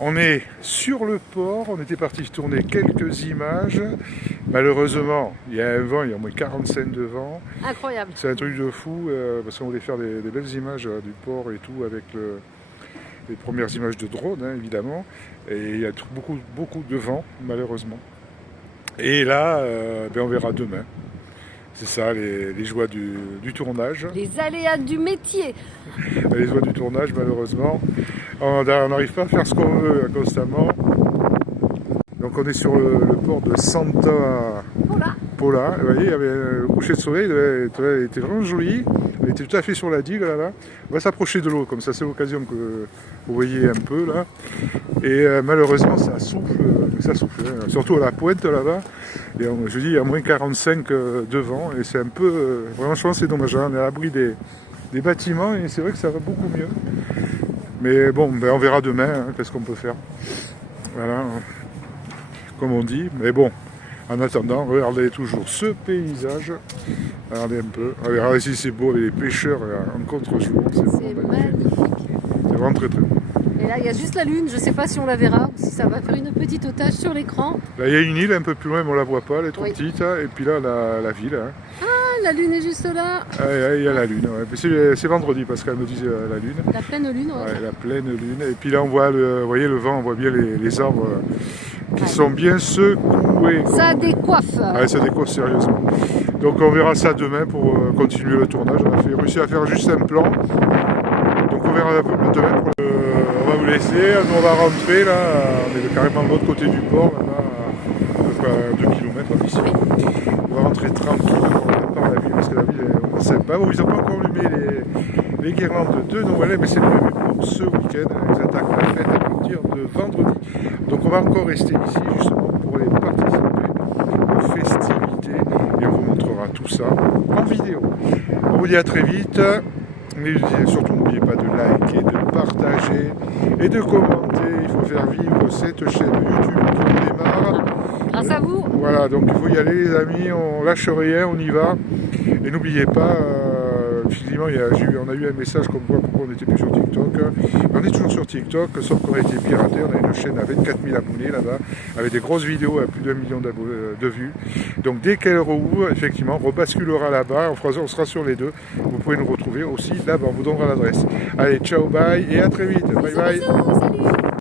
On est sur le port, on était parti tourner quelques images. Malheureusement, il y a un vent, il y a au moins 45 de vent. Incroyable. C'est un truc de fou, parce qu'on voulait faire des belles images du port et tout, avec les premières images de drone, hein, évidemment. Et il y a beaucoup de vent, malheureusement. Et là, on verra demain. C'est ça, les joies du tournage. Les aléas du métier. Les joies du tournage, malheureusement. On n'arrive pas à faire ce qu'on veut constamment. Donc on est sur le port de Santa Pola. Vous voyez, il y avait le coucher de soleil, il était vraiment joli. Il était tout à fait sur la digue là-bas. On va s'approcher de l'eau, comme ça c'est l'occasion que vous voyez un peu là. Et malheureusement ça souffle, hein, surtout à la pointe là-bas. Et je dis, il y a moins 45 de vent et c'est un peu, vraiment je pense que c'est dommage, hein, on est à l'abri des bâtiments et c'est vrai que ça va beaucoup mieux. Mais bon, on verra demain, hein, qu'est-ce qu'on peut faire. Voilà, comme on dit. Mais bon, en attendant, regardez toujours ce paysage. Regardez un peu. Regardez si c'est beau avec les pêcheurs en contre-jour. C'est magnifique. C'est vraiment très très beau. Et là, il y a juste la lune. Je ne sais pas si on la verra ou si ça va faire une petite otage sur l'écran. Là, il y a une île un peu plus loin, mais on ne la voit pas, elle est trop petite. Et puis là, la ville. Hein. Ah, la lune est juste là. Il y a la lune. Ouais. C'est vendredi, parce qu'elle me dit la lune. La pleine lune, ouais. La pleine lune. Et puis là, on voit vous voyez, le vent, on voit bien les arbres qui sont bien secoués. Ça décoiffe. Ouais, ça décoiffe sérieusement. Donc on verra ça demain pour continuer le tournage. On a réussi à faire juste un plan. Donc on verra demain. On va vous laisser. Nous on va rentrer là. On est carrément de l'autre côté du port, là, à 2 km d'ici. On va rentrer tranquille par la ville parce que la ville est vraiment sympa. Bon, ils n'ont pas encore allumé les guirlandes de Noël, mais c'est prévu pour ce week-end. Ils attaquent la fête à partir de vendredi. Donc on va encore rester ici justement pour les participer aux festivités et on vous montrera tout ça en vidéo. On vous dit à très vite. Mais surtout n'oubliez pas de liker, de partager et de commenter. Il faut faire vivre cette chaîne YouTube qui démarre. Grâce à vous. Voilà, donc il faut y aller les amis, on lâche rien, on y va. Et n'oubliez pas, finalement on a eu un message comme quoi pourquoi on n'était plus sur TikTok. On est toujours sur TikTok, sauf qu'on a été piraté. On a une chaîne avec 24 000 abonnés là-bas, avec des grosses vidéos à plus d'1 million de vues. Donc dès qu'elle rouvre, effectivement, on rebasculera là-bas, on sera sur les deux. Vous pouvez nous retrouver aussi là-bas, on vous donnera l'adresse. Allez, ciao, bye et à très vite. Bye bye. Bisous, salut.